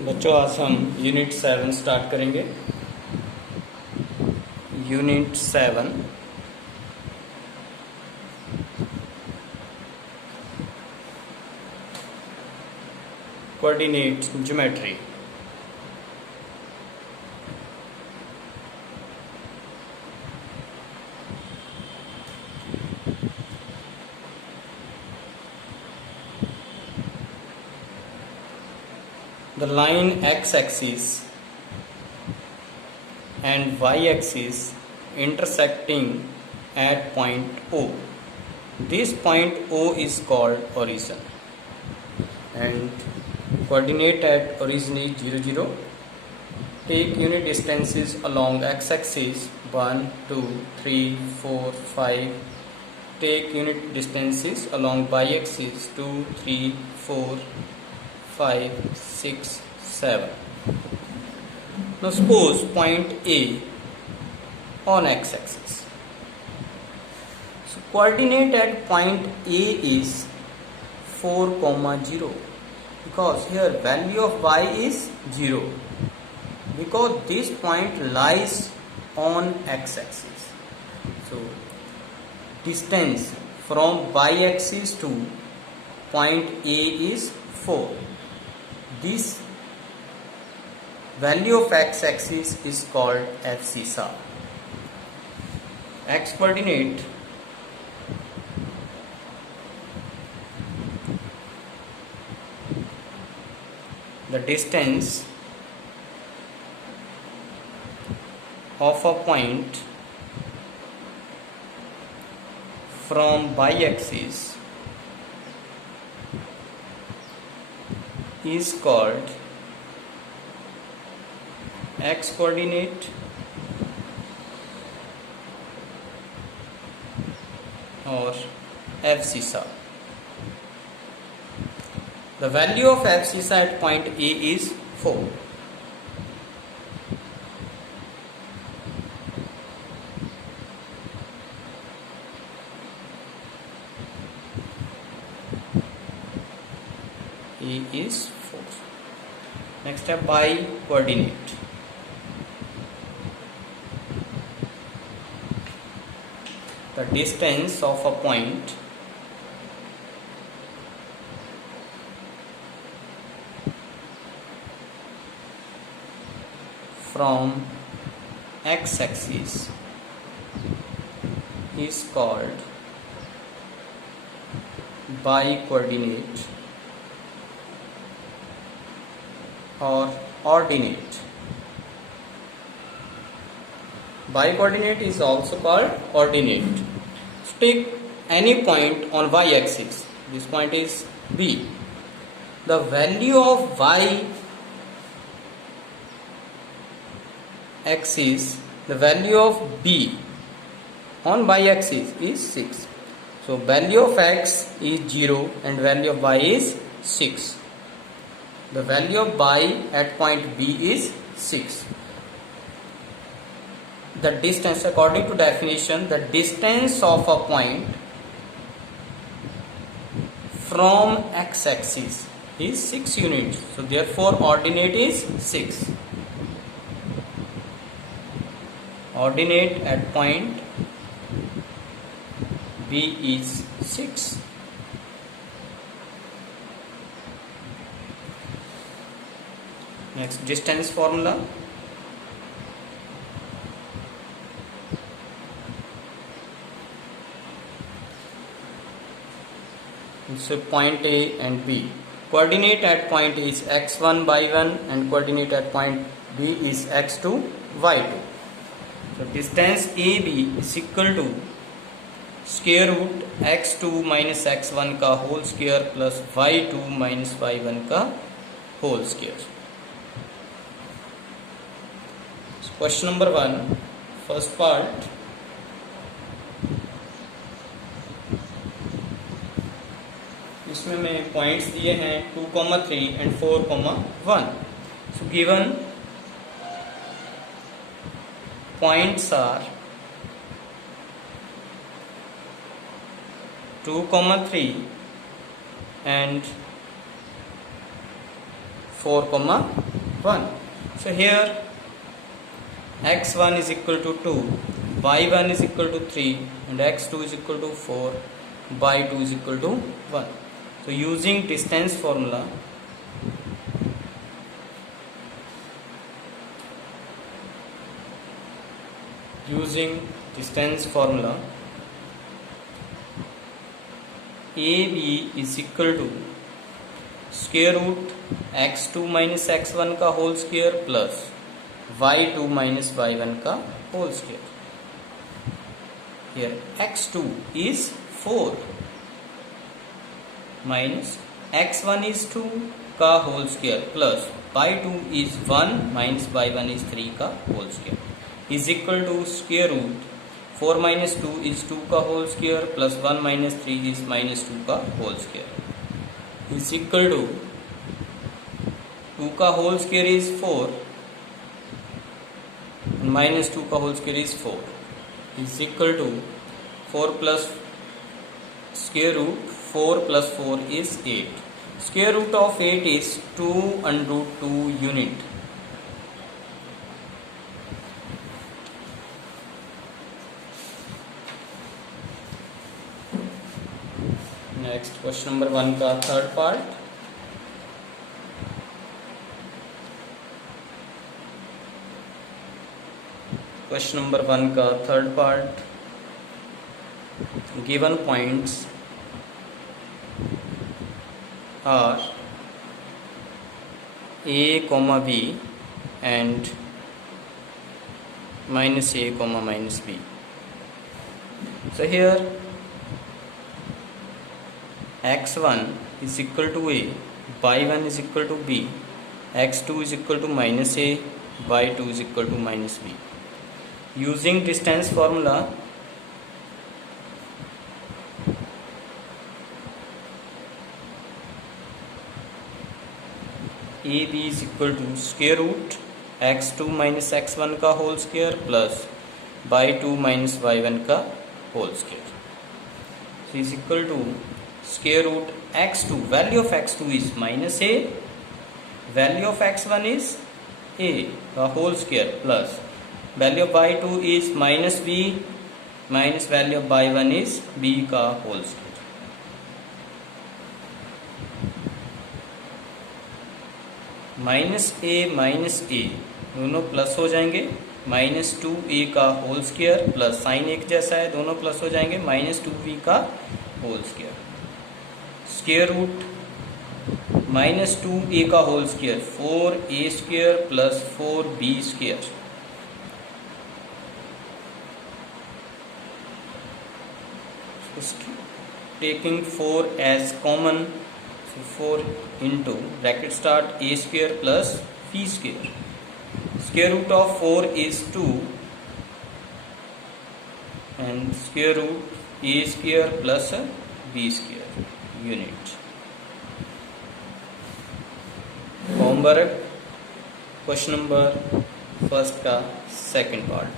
बच्चों आज हम यूनिट 7 स्टार्ट करेंगे। Unit 7 coordinate geometry. The line x-axis and y-axis intersecting at point O. This point O is called origin, and coordinate at origin is 0, 0. Take unit distances along x-axis 1, 2, 3, 4, 5. Take unit distances along y-axis 2, 3, 4, 5, 6, 7. Now suppose point A on x-axis. So coordinate at point A is 4, 0, because here value of y is 0, because this point lies on x-axis. So distance from y-axis to point A is 4. This value of x-axis is called abscissa. X coordinate the distance of a point from y-axis is called x coordinate or abscissa. The value of abscissa at point A is 4. A is 4. Next step, by coordinate. The distance of a point from x-axis is called by coordinate or ordinate. By coordinate is also called ordinate. So take any point on y-axis. This point is B. The value of y-axis, the value of B on y-axis is 6. So value of x is 0 and value of y is 6. The value of y at point B is 6. The distance, according to definition, the distance of a point from x-axis is 6 units. So therefore ordinate is 6. Ordinate at point B is 6. Next, distance formula. So point A and B. Coordinate at point A is x1, y1, and coordinate at point B is x2, y2. So distance AB is equal to square root x2 minus x1 का whole square plus y2 minus y1 का whole square. So question number 1, first part. इसमें मैं points दिए हैं 2, 3 and 4, 1. So given points are 2, 3 and 4 comma 1. So here x1 is equal to 2, y1 is equal to 3 and x2 is equal to 4, y2 is equal to 1. So using distance formula, AB is equal to square root x2 minus x1 का whole square plus y2 minus y1 का whole square. Here x2 is 4 minus x1 is 2 का whole square plus y2 is 1 minus y1 is 3 का whole square is equal to square root 4 minus 2 is 2 का whole square plus 1 minus 3 is minus 2 का whole square is equal to 2 का whole square is 4 minus 2 का whole square is 4 is equal to 4 plus square root 4 plus 4 is 8. Square root of 8 is 2 under root 2 unit. Next question number 1 का third part. Question number 1 का third part. Given points are a comma b and minus a comma minus b. So here x1 is equal to a, y1 is equal to b, x2 is equal to minus a, y2 is equal to minus b. Using distance formula, AB is equal to square root x2 minus x1 का whole square plus y2 minus y1 का whole square. So is equal to square root x2. Value of x2 is minus a, value of x1 is a का whole square प्लस value of y2 is minus b minus value of y1 is b का whole square. Minus ए दोनों plus हो जाएंगे, minus 2a का whole square plus sign एक जैसा है, दोनों प्लस हो जाएंगे, माइनस 2b का whole square. Square root minus 2a का whole square 4a square plus 4b square. Taking 4 as common, 4 into bracket start a square plus b square. Square root of 4 is 2 and square root a square plus b square unit. Homework question number first का second part.